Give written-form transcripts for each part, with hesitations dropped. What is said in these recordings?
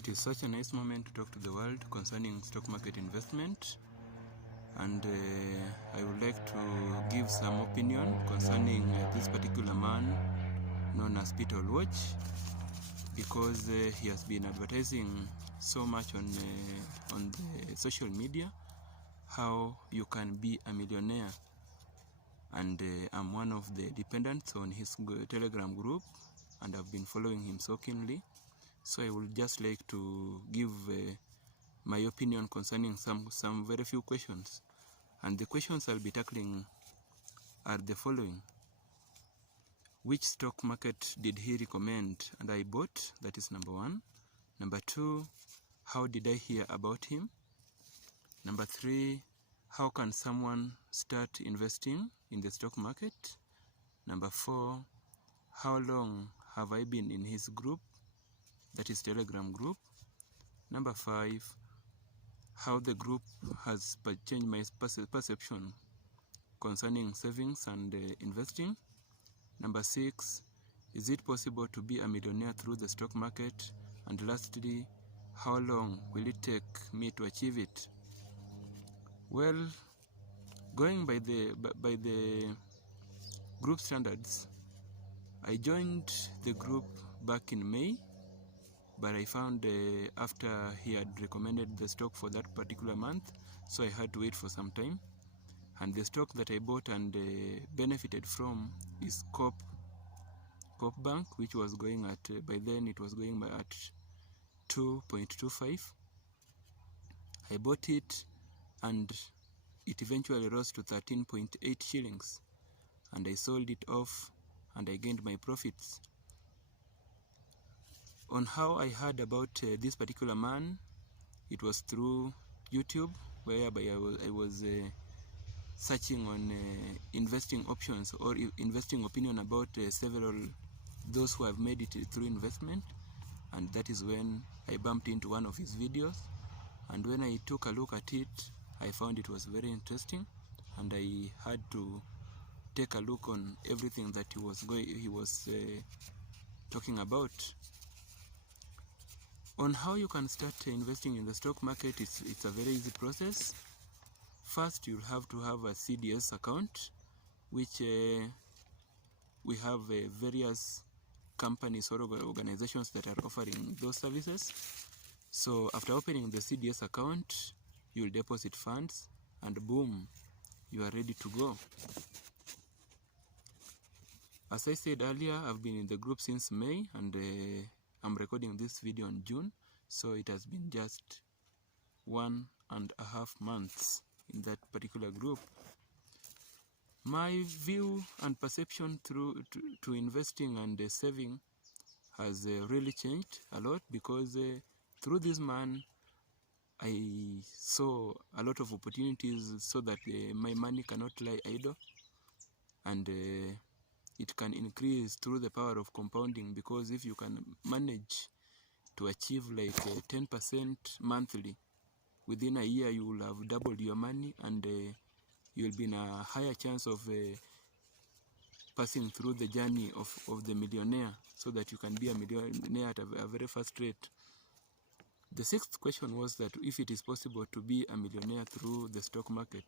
It is such a nice moment to talk to the world concerning stock market investment, and I would like to give some opinion concerning this particular man known as Peter Watch, because he has been advertising so much on the social media how you can be a millionaire, and I'm one of the dependents on his Telegram group, and I've been following him so keenly. So I would just like to give my opinion concerning some very few questions, and the questions I'll be tackling are the following: which stock market did he recommend and I bought? That is number one. Number two, how did I hear about him? Number three, how can someone start investing in the stock market? Number four, how long have I been in his group, that is Telegram group? Number five, how the group has changed my perception concerning savings and investing. Number six, is it possible to be a millionaire through the stock market? And lastly, how long will it take me to achieve it? Well, going by the group standards, I joined the group back in May, but I found after he had recommended the stock for that particular month, so I had to wait for some time. And the stock that I bought and benefited from is Coop Bank, which was going at, by then it was going at 2.25. I bought it and it eventually rose to 13.8 shillings, and I sold it off and I gained my profits. On how I heard about this particular man, it was through YouTube, whereby I was searching on investing options or investing opinion about several those who have made it through investment, and that is when I bumped into one of his videos, and when I took a look at it, I found it was very interesting, and I had to take a look on everything that he was talking about. On how you can start investing in the stock market, it's a very easy process. First, you'll have to have a CDS account, which we have various companies or organizations that are offering those services. So after opening the CDS account, you'll deposit funds, and boom, you are ready to go. As I said earlier, I've been in the group since May, and I'm recording this video in June, so it has been just 1.5 months in that particular group. My view and perception to investing and saving has really changed a lot, because through this man I saw a lot of opportunities so that my money cannot lie idle, and it can increase through the power of compounding, because if you can manage to achieve like 10% monthly, within a year you will have doubled your money, and you'll be in a higher chance of passing through the journey of the millionaire, so that you can be a millionaire at a very fast rate. The sixth question was that if it is possible to be a millionaire through the stock market.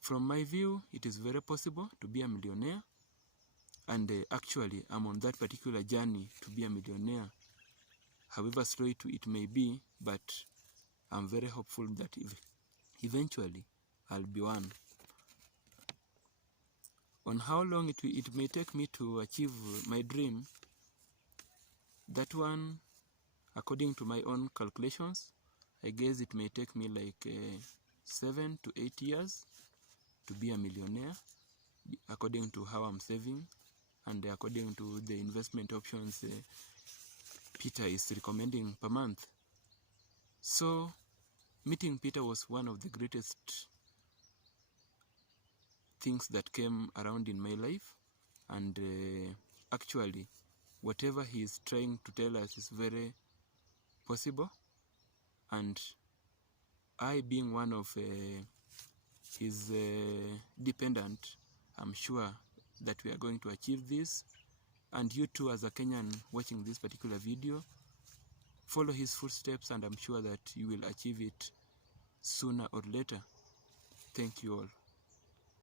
From my view, it is very possible to be a millionaire, and actually I'm on that particular journey to be a millionaire, however slow it may be, but I'm very hopeful that eventually I'll be one. On how long it may take me to achieve my dream, that one, according to my own calculations, I guess it may take me like 7 to 8 years to be a millionaire, according to how I'm saving and according to the investment options Peter is recommending per month. So meeting Peter was one of the greatest things that came around in my life, and actually whatever he is trying to tell us is very possible, and I, being one of his dependent, I'm sure that we are going to achieve this. And you too, as a Kenyan watching this particular video, follow his footsteps, and I'm sure that you will achieve it sooner or later. Thank you all.